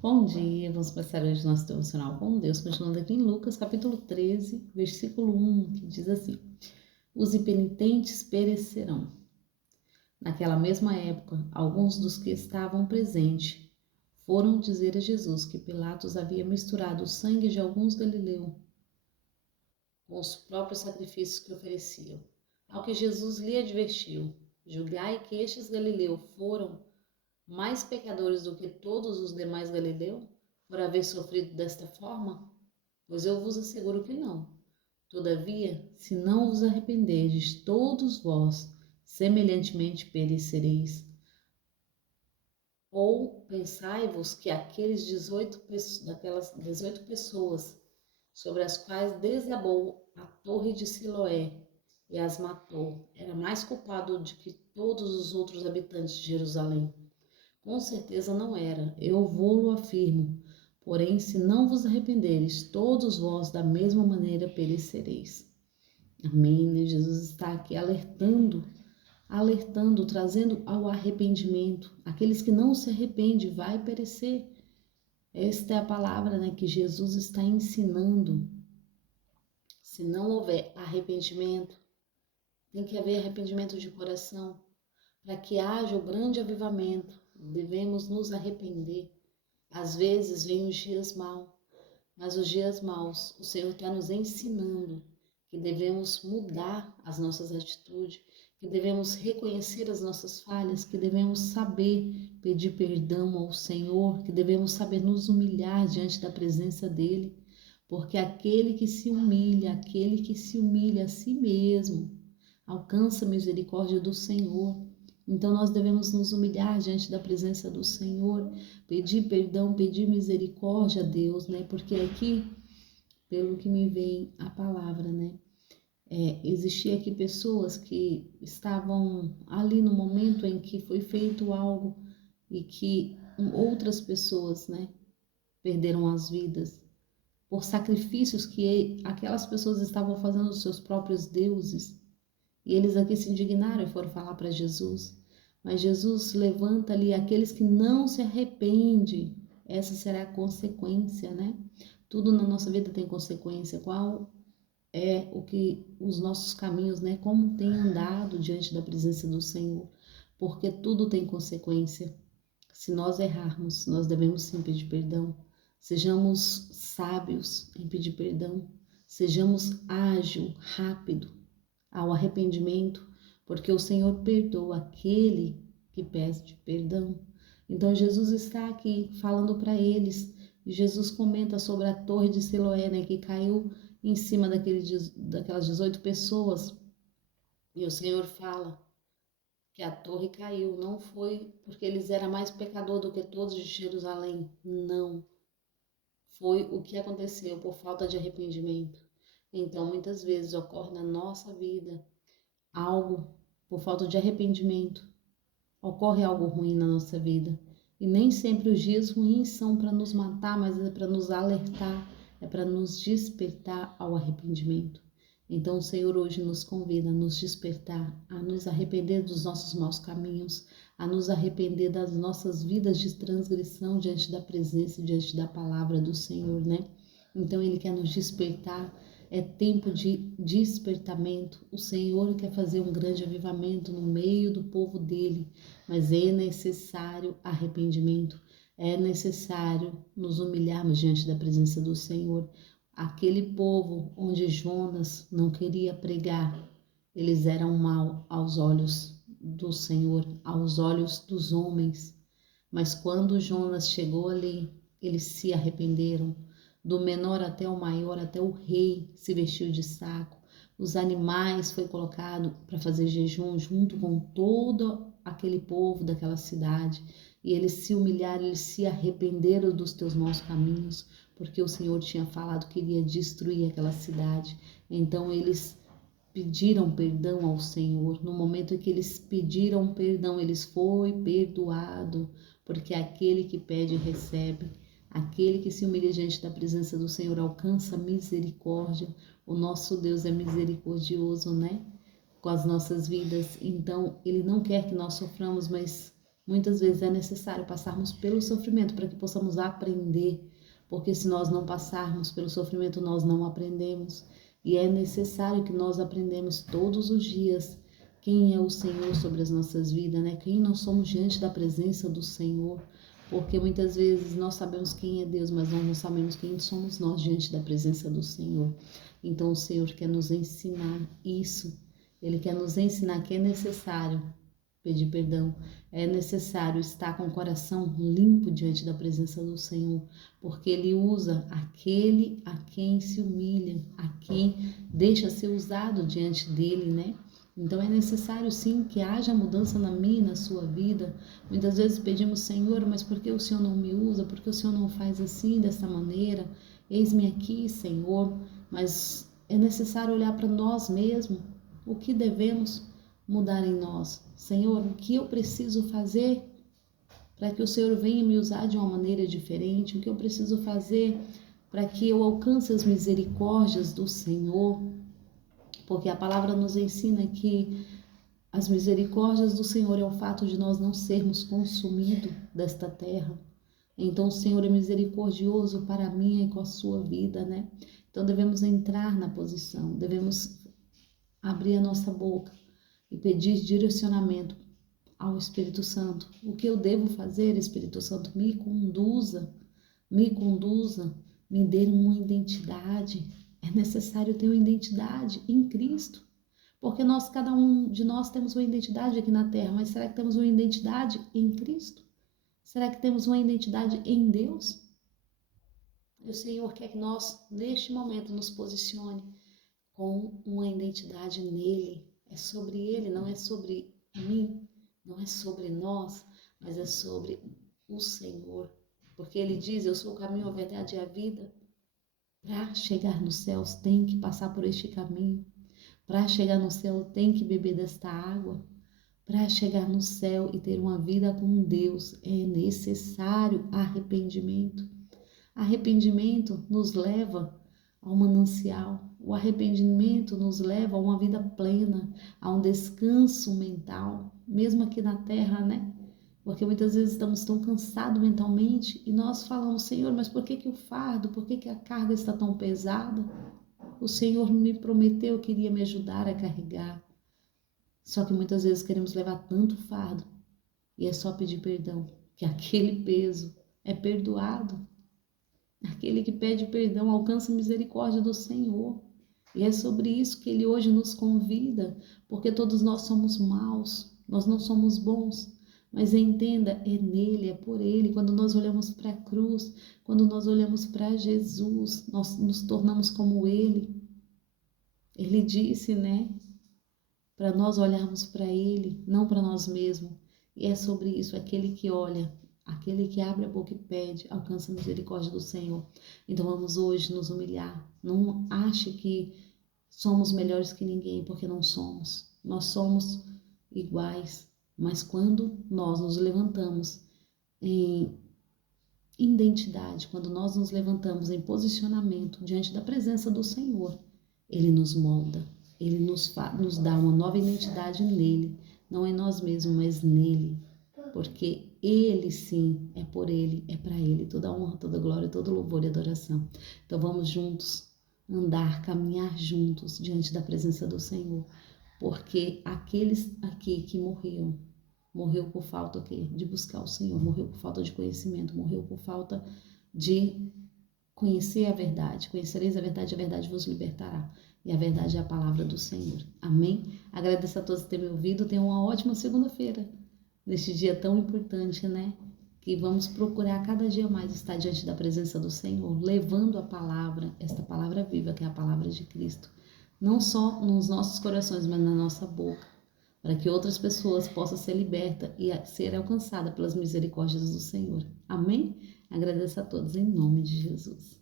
Bom dia, vamos começar hoje nosso devocional com Deus, continuando aqui em Lucas, capítulo 13, versículo 1, que diz assim: Os impenitentes perecerão. Naquela mesma época, alguns dos que estavam presentes foram dizer a Jesus que Pilatos havia misturado o sangue de alguns galileus com os próprios sacrifícios que ofereciam. Ao que Jesus lhe advertiu: Julgai que estes galileus foram mais pecadores do que todos os demais galileus, por haver sofrido desta forma? Pois eu vos asseguro que não. Todavia, se não vos arrependerdes, todos vós semelhantemente perecereis. Ou pensai-vos que daquelas 18 pessoas sobre as quais desabou a torre de Siloé e as matou, era mais culpado do que todos os outros habitantes de Jerusalém? Com certeza não era, eu vou-lo afirmo. Porém, se não vos arrependeres, todos vós da mesma maneira perecereis. Amém, né? Jesus está aqui alertando, trazendo ao arrependimento. Aqueles que não se arrependem vai perecer. Esta é a palavra, né, que Jesus está ensinando. Se não houver arrependimento, tem que haver arrependimento de coração. Para que haja o grande avivamento, devemos nos arrepender. Às vezes vêm os dias maus, mas os dias maus, o Senhor está nos ensinando que devemos mudar as nossas atitudes, que devemos reconhecer as nossas falhas, que devemos saber pedir perdão ao Senhor, que devemos saber nos humilhar diante da presença dEle, porque aquele que se humilha a si mesmo, alcança a misericórdia do Senhor. Então nós devemos nos humilhar diante da presença do Senhor, pedir perdão, pedir misericórdia a Deus, né? Porque aqui, pelo que me vem a palavra, né? Existia aqui pessoas que estavam ali no momento em que foi feito algo e que outras pessoas, né, perderam as vidas por sacrifícios que aquelas pessoas estavam fazendo aos seus próprios deuses. E eles aqui se indignaram e foram falar para Jesus. Mas Jesus levanta ali aqueles que não se arrependem. Essa será a consequência, né? Tudo na nossa vida tem consequência. Qual é o que os nossos caminhos, né? Como tem andado diante da presença do Senhor? Porque tudo tem consequência. Se nós errarmos, nós devemos sim pedir perdão. Sejamos sábios em pedir perdão. Sejamos ágil, rápido ao arrependimento, porque o Senhor perdoa aquele que pede perdão. Então Jesus está aqui falando para eles. Jesus comenta sobre a torre de Siloé, né, que caiu em cima daquelas 18 pessoas. E o Senhor fala que a torre caiu, não foi porque eles eram mais pecadores do que todos de Jerusalém, não. Foi o que aconteceu por falta de arrependimento. Então, muitas vezes ocorre na nossa vida algo por falta de arrependimento, ocorre algo ruim na nossa vida. E nem sempre os dias ruins são para nos matar, mas é para nos alertar, é para nos despertar ao arrependimento. Então o Senhor hoje nos convida a nos despertar, a nos arrepender dos nossos maus caminhos, a nos arrepender das nossas vidas de transgressão diante da presença, diante da palavra do Senhor, né? Então Ele quer nos despertar. É tempo de despertamento. O Senhor quer fazer um grande avivamento no meio do povo dele, mas é necessário arrependimento. É necessário nos humilharmos diante da presença do Senhor. Aquele povo onde Jonas não queria pregar, eles eram mal aos olhos do Senhor, aos olhos dos homens. Mas quando Jonas chegou ali, eles se arrependeram. Do menor até o maior, até o rei se vestiu de saco. Os animais foi colocado para fazer jejum junto com todo aquele povo daquela cidade. E eles se humilharam, eles se arrependeram dos teus maus caminhos, porque o Senhor tinha falado que iria destruir aquela cidade. Então eles pediram perdão ao Senhor. No momento em que eles pediram perdão, eles foram perdoados, porque aquele que pede recebe. Aquele que se humilha diante da presença do Senhor alcança misericórdia. O nosso Deus é misericordioso, né? Com as nossas vidas. Então, Ele não quer que nós soframos, mas Muitas vezes é necessário passarmos pelo sofrimento para que possamos aprender, porque se nós não passarmos pelo sofrimento, nós não aprendemos. E é necessário que nós aprendamos todos os dias quem é o Senhor sobre as nossas vidas, né? Quem nós somos diante da presença do Senhor. Porque muitas vezes nós sabemos quem é Deus, mas nós não sabemos quem somos nós diante da presença do Senhor. Então o Senhor quer nos ensinar isso. Ele quer nos ensinar que é necessário pedir perdão. É necessário estar com o coração limpo diante da presença do Senhor, porque Ele usa aquele a quem se humilha, a quem deixa ser usado diante dEle, né? Então é necessário sim que haja mudança na minha e na sua vida. Muitas vezes pedimos, Senhor, mas por que o Senhor não me usa? Por que o Senhor não faz assim, dessa maneira? Eis-me aqui, Senhor. Mas é necessário olhar para nós mesmos, o que devemos mudar em nós. Senhor, o que eu preciso fazer para que o Senhor venha me usar de uma maneira diferente? O que eu preciso fazer para que eu alcance as misericórdias do Senhor? Porque a palavra nos ensina que as misericórdias do Senhor é o fato de nós não sermos consumidos desta terra. Então o Senhor é misericordioso para mim e com a sua vida, né? Então devemos entrar na posição, devemos abrir a nossa boca e pedir direcionamento ao Espírito Santo. O que eu devo fazer, Espírito Santo? Me conduza, me dê uma identidade. É necessário ter uma identidade em Cristo, porque cada um de nós temos uma identidade aqui na terra, mas será que temos uma identidade em Cristo? Será que temos uma identidade em Deus? O Senhor quer que nós, neste momento, nos posicione com uma identidade nele. É sobre ele, não é sobre mim, não é sobre nós, mas é sobre o Senhor. Porque ele diz, eu sou o caminho, a verdade e a vida. Para chegar nos céus tem que passar por este caminho. Para chegar no céu tem que beber desta água. Para chegar no céu e ter uma vida com Deus é necessário arrependimento. Arrependimento nos leva ao manancial. O arrependimento nos leva a uma vida plena, a um descanso mental, mesmo aqui na terra, né? Porque muitas vezes estamos tão cansados mentalmente e nós falamos, Senhor, mas por que o fardo, por que a carga está tão pesada? O Senhor me prometeu que iria me ajudar a carregar. Só que muitas vezes queremos levar tanto fardo e é só pedir perdão, que aquele peso é perdoado. Aquele que pede perdão alcança a misericórdia do Senhor. E é sobre isso que Ele hoje nos convida, porque todos nós somos maus, nós não somos bons. Mas entenda, é nele, é por ele. Quando nós olhamos para a cruz, quando nós olhamos para Jesus, nós nos tornamos como ele. Ele disse, né? Para nós olharmos para ele, não para nós mesmos. E é sobre isso, aquele que olha, aquele que abre a boca e pede, alcança a misericórdia do Senhor. Então vamos hoje nos humilhar. Não ache que somos melhores que ninguém, porque não somos. Nós somos iguais. Mas quando nós nos levantamos em identidade, quando nós nos levantamos em posicionamento diante da presença do Senhor, Ele nos molda, Ele nos dá uma nova identidade nele, não em nós mesmos, mas nele, porque Ele sim, é por Ele, é para Ele, toda honra, toda glória, todo louvor e adoração. Então vamos juntos andar, caminhar juntos diante da presença do Senhor, porque aqueles aqui que morreu por falta de buscar o Senhor, morreu por falta de conhecimento, morreu por falta de conhecer a verdade. Conhecereis a verdade vos libertará. E a verdade é a palavra do Senhor. Amém? Agradeço a todos por terem me ouvido. Tenham uma ótima segunda-feira, neste dia tão importante, né? Que vamos procurar cada dia mais estar diante da presença do Senhor, levando a palavra, esta palavra viva, que é a palavra de Cristo, não só nos nossos corações, mas na nossa boca, para que outras pessoas possam ser libertas e ser alcançadas pelas misericórdias do Senhor. Amém? Agradeço a todos em nome de Jesus.